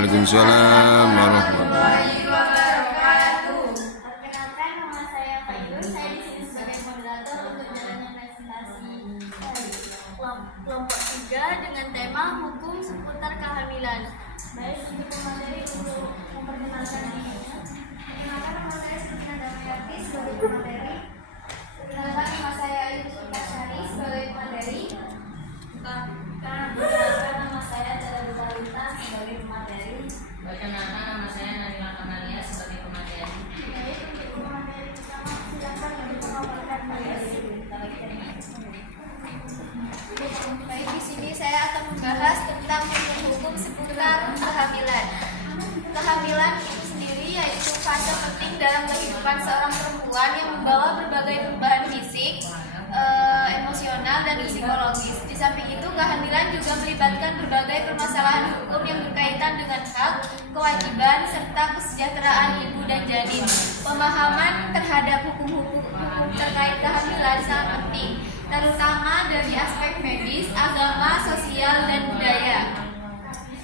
Waalaikumsalam warahmatullahi wabarakatuh. Perkenalkan, nama saya Faidur. Saya di sini sebagai moderator untuk jalannya presentasi kelompok 3 dengan tema hukum seputar kehamilan. Baik, untuk pemateri untuk memperkenalkan dirinya. Perkenalkan, nama saya Sutina Damayanti sebagai pemateri. Perkenalkan, nama saya Ayu Sultasari sebagai pemateri. Perkenalkan, nama saya Tara Butalita sebagai pemateri. Perkenalkan, nama saya Nabila Kamalia sebagai pemateri. Baik, untuk pemateri pertama silakan untuk memaparkan materi. Baik, di sini saya akan membahas tentang hukum seputar kehamilan. Kehamilan itu sendiri yaitu fase penting dalam kehidupan seorang perempuan yang membawa berbagai perubahan fisik, emosional dan psikologis. Di samping itu, kehamilan juga melibatkan berbagai permasalahan hukum yang berkaitan dengan hak, kewajiban, serta kesejahteraan ibu dan janin. Pemahaman terhadap hukum terkait kehamilan sangat penting, terutama dari aspek medis, agama, sosial, dan budaya,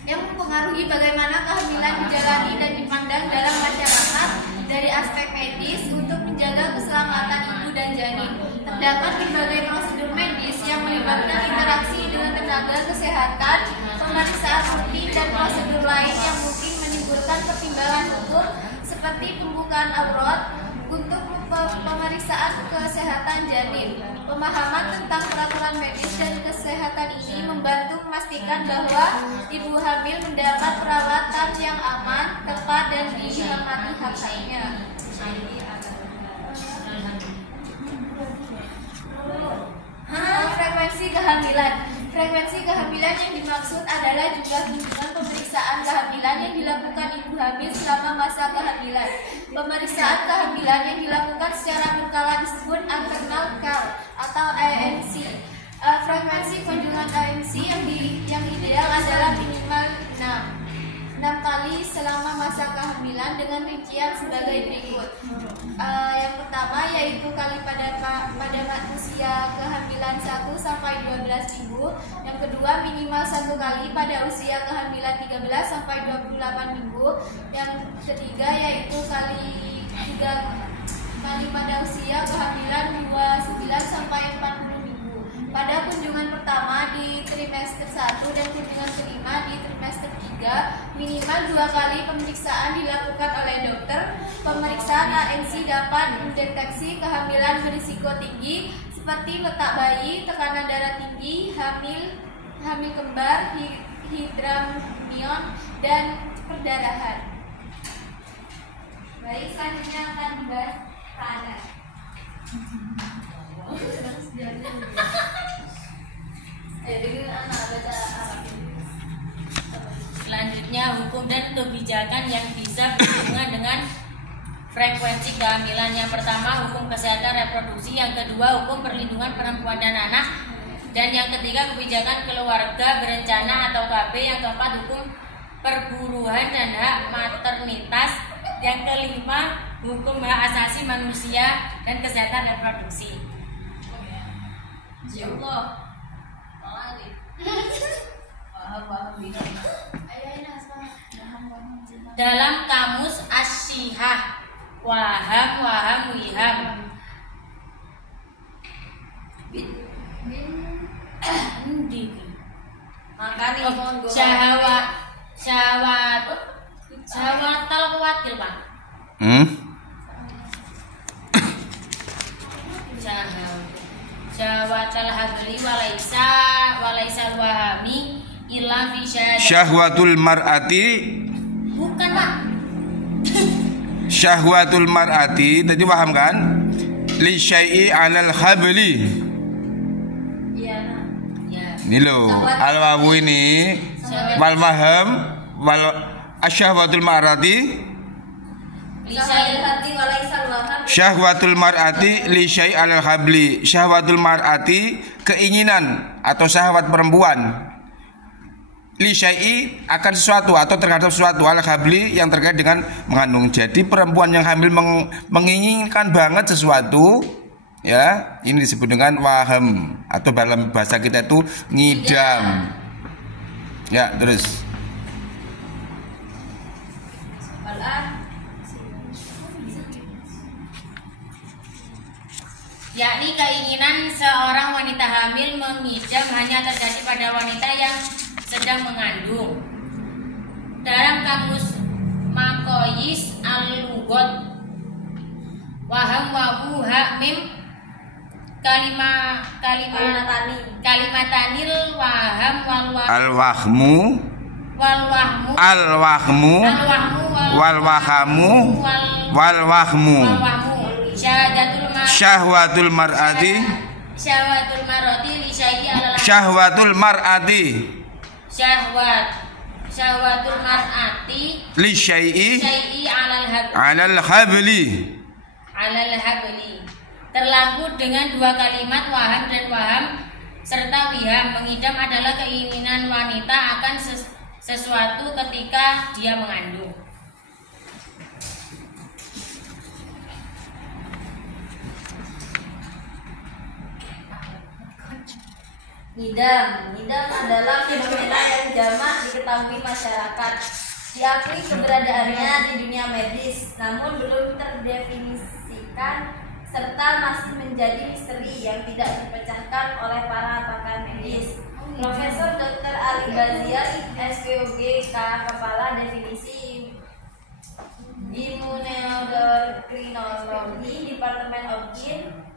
yang mempengaruhi bagaimana kehamilan dijalani dan dipandang dalam masyarakat. Dari aspek medis, untuk menjaga keselamatan ibu dan janin, terdapat berbagai prosedur medis yang melibatkan interaksi dengan tenaga kesehatan, pemeriksaan rutin, dan prosedur lain yang mungkin menimbulkan pertimbangan hukum seperti pembukaan aurat untuk pemeriksaan kesehatan janin. Pemahaman tentang peraturan medis dan kesehatan ini membantu memastikan bahwa ibu hamil mendapat perawatan yang aman, tepat, dan dihormati hak-haknya. Frekuensi kehamilan. Frekuensi kehamilan yang dimaksud adalah jumlah kunjungan pemeriksaan kehamilan yang dilakukan ibu hamil selama masa kehamilan. Pemeriksaan kehamilan yang dilakukan secara berkala disebut antenatal atau ANC. Frekuensi kunjungan ANC yang ideal adalah minimal 6 kali selama masa kehamilan dengan rincian sebagai berikut. Yang pertama yaitu kali pada usia kehamilan 1 sampai 12 minggu. Yang kedua minimal 1 kali pada usia kehamilan 13 sampai 28 minggu. Yang ketiga yaitu kali 3 kali pada usia kehamilan 29 sampai 40 minggu. Pada kunjungan pertama di trimester 1 dan kunjungan kelima di trimester 3, minimal 2 kali pemeriksaan dilakukan oleh dokter. Pemeriksaan ANC dapat mendeteksi kehamilan berisiko tinggi seperti letak bayi, tekanan darah tinggi, hamil kembar, hidramnion, dan perdarahan. Baik, selanjutnya akan dibahas keadaan. Selanjutnya, hukum dan kebijakan yang bisa berhubungan dengan frekuensi kehamilan. Yang pertama, hukum kesehatan reproduksi. Yang kedua, hukum perlindungan perempuan dan anak. Dan yang ketiga, kebijakan keluarga berencana atau KB. Yang keempat, hukum perburuan dan hak maternitas. Yang kelima, hukum hak asasi manusia dan kesehatan reproduksi. Ya Allah. Dalam kamus Asyihah Waham Wiham Syahawatal kuwatil Pak. Syahawatal habli walaisa wahami illa fi syahwatul mar'ati. Bukan Pak. Syahwatul mar'ati tadi paham kan? Li syai'i 'alal habli. Iya. Ya. Ini loh, al-wawu ini wal maham wal asyahwatul mar'ati. Syahwatul mar'ati li syai' 'alal habli. Syahwatul mar'ati keinginan atau syahwat perempuan. Li syai'i akan sesuatu atau terhadap sesuatu, 'alal habli yang terkait dengan mengandung. Jadi perempuan yang hamil menginginkan banget sesuatu, ya, ini disebut dengan waham atau dalam bahasa kita itu ngidam. Ya, terus yakni keinginan seorang wanita hamil mengidam hanya terjadi pada wanita yang sedang mengandung. Dalam kamus Makoyis Al-Lugot Waham Wahu Ha Mim Kalimatanil Waham Al-wahmu Wal-wahmu Syahwatul mar'ati li syai'i alal habli terlaku dengan dua kalimat waham dan waham serta wiham. Mengidam adalah keinginan wanita akan sesuatu ketika dia mengandung. Ngidam adalah fenomena yang jamak diketahui masyarakat. Diakui keberadaannya di dunia medis, namun belum terdefinisikan serta masih menjadi misteri yang tidak dipecahkan oleh para pakar medis. Profesor Dr. Ali Bazia, SPOG, Kepala Definisi Immunoendocrinologi, Departemen Obgyn,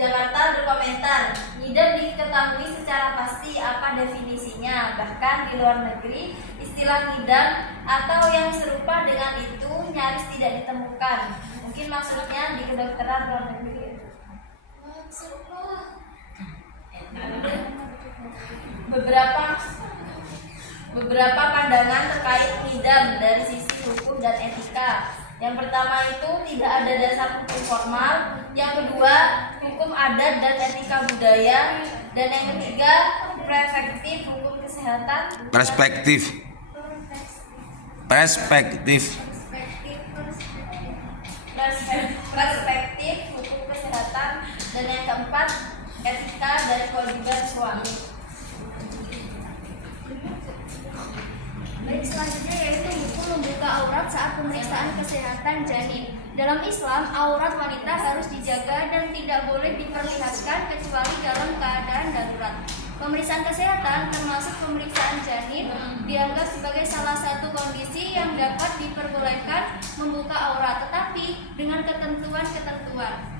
Jakarta berkomentar, ngidam diketahui secara pasti apa definisinya. Bahkan di luar negeri, istilah ngidam atau yang serupa dengan itu nyaris tidak ditemukan. Mungkin maksudnya di kedokteran luar negeri. Beberapa pandangan terkait ngidam dari sisi hukum dan etika. Yang pertama itu tidak ada dasar hukum formal. Yang kedua, hukum adat dan etika budaya. Dan yang ketiga, perspektif hukum kesehatan. Perspektif hukum kesehatan. Dan yang keempat, etika dan kewajiban suami. Baik, selanjutnya yaitu hukum membuka aurat saat pemeriksaan kesehatan janin. Dalam Islam, aurat wanita harus dijaga dan tidak boleh diperlihatkan kecuali dalam keadaan darurat. Pemeriksaan kesehatan termasuk pemeriksaan janin dianggap sebagai salah satu kondisi yang dapat diperbolehkan membuka aurat, tetapi dengan ketentuan-ketentuan.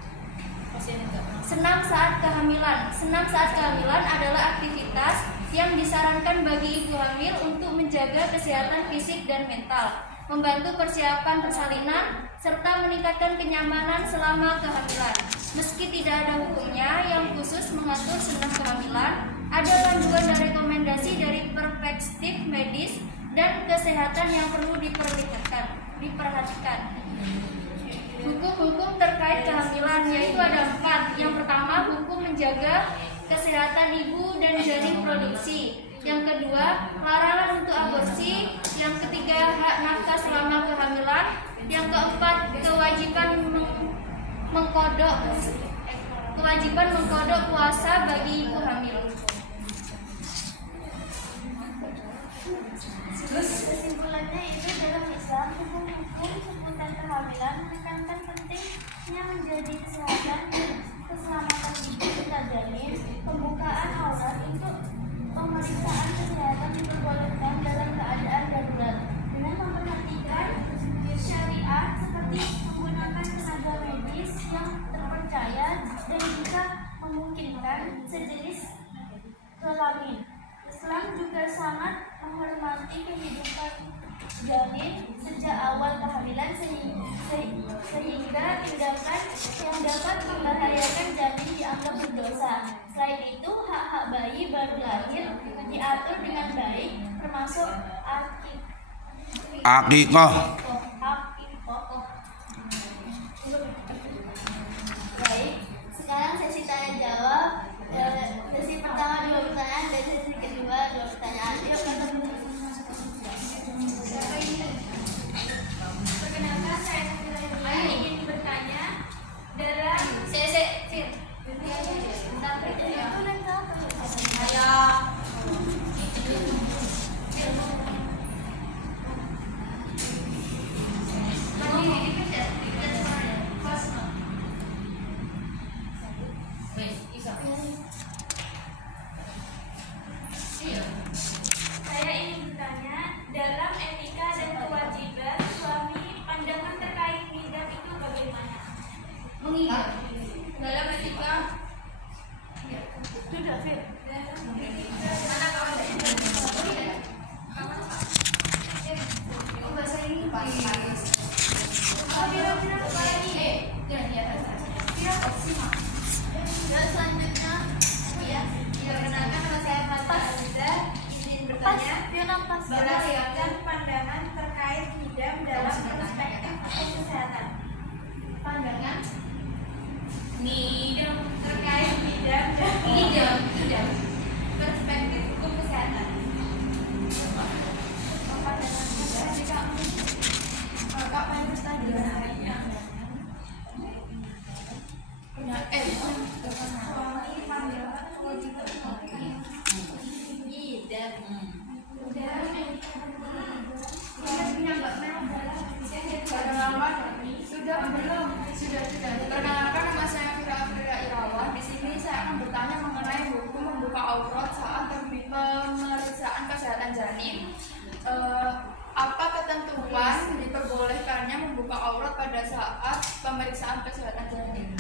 Senam saat kehamilan adalah aktivitas yang disarankan bagi ibu hamil untuk menjaga kesehatan fisik dan mental, membantu persiapan persalinan, serta meningkatkan kenyamanan selama kehamilan. Meski tidak ada hukumnya yang khusus mengatur senam kehamilan, ada panduan dan rekomendasi dari perspektif medis dan kesehatan yang perlu diperhatikan. Hukum-hukum terkait kehamilan yaitu ada 4. Yang pertama, hukum menjaga kesehatan ibu dan janin produksi. Yang kedua, larangan untuk aborsi. Yang ketiga, hak nafkah selama kehamilan. Yang keempat, kewajiban mengkodok puasa bagi ibu hamil. Kesimpulannya itu dalam Islam, hukum-hukum seputar kehamilan menekankan pentingnya menjadi kesehatan dan keselamatan ibu serta janin. Pembukaan aurat untuk pemeriksaan kesehatan diperbolehkan dalam keadaan darurat dengan memperhatikan syariat seperti menggunakan tenaga medis yang terpercaya dan juga memungkinkan sejenis kelamin. Islam juga sangat menghormati kehidupan janin sejak awal kehamilan sehingga tindakan yang dapat membahayakan janin dianggap berdosa. Selain itu, hak-hak bayi baru lahir diatur dengan baik, termasuk akikah. Baik, sekarang sesi tanya jawab. Sesi pertama 2 pertanyaan dan sesi kedua 2 pertanyaan. Perkenalkan, saya ingin bertanya dalam Sudah. Perkenalkan, nama saya Fira Irawan. Di sini saya akan bertanya mengenai hukum membuka aurat saat pemeriksaan kesehatan janin. Apa ketentuan diperbolehkannya membuka aurat pada saat pemeriksaan kesehatan janin?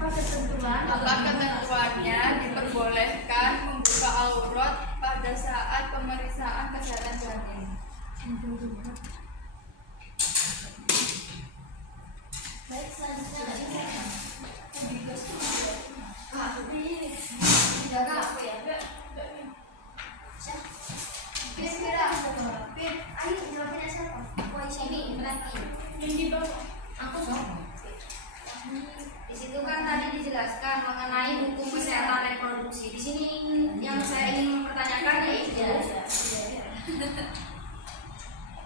Apa ketentuannya diperbolehkan membuka aurat pada saat pemeriksaan kesehatan janin? Baik, selanjutnya Jaga apa ya? ayo jawabnya siapa? Ini lagi. Aku sama. Di situ kan tadi dijelaskan mengenai hukum kesehatan reproduksi. Di sini yang saya ingin mempertanyakan yaitu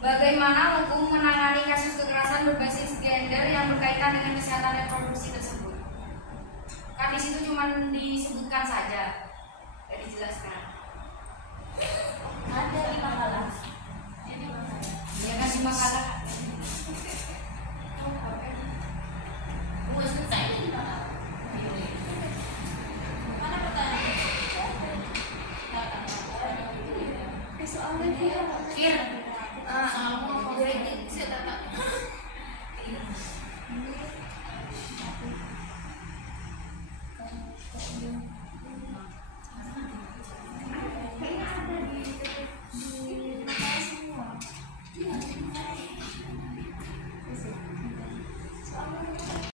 bagaimana hukum menangani kasus kekerasan berbasis gender yang berkaitan dengan kesehatan reproduksi tersebut. Kan di situ cuma disebutkan saja, tidak dijelaskan. ada di makalah. Ya kan di makalah. Mana pertanyaan? Soalnya dia Kir.